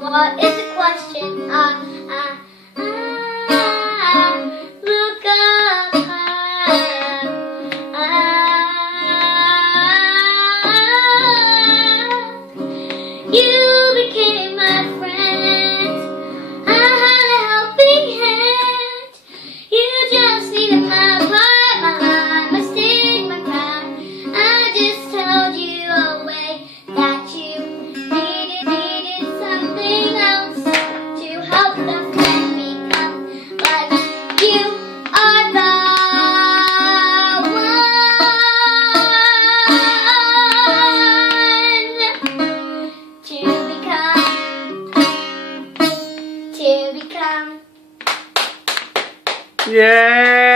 What is the question? Look up high. You became my friend. I had a helping hand. You just needed my heart, my life, my sting, my pride. I just told you away that you needed something else to help the friend become like you are the one to become. Yay!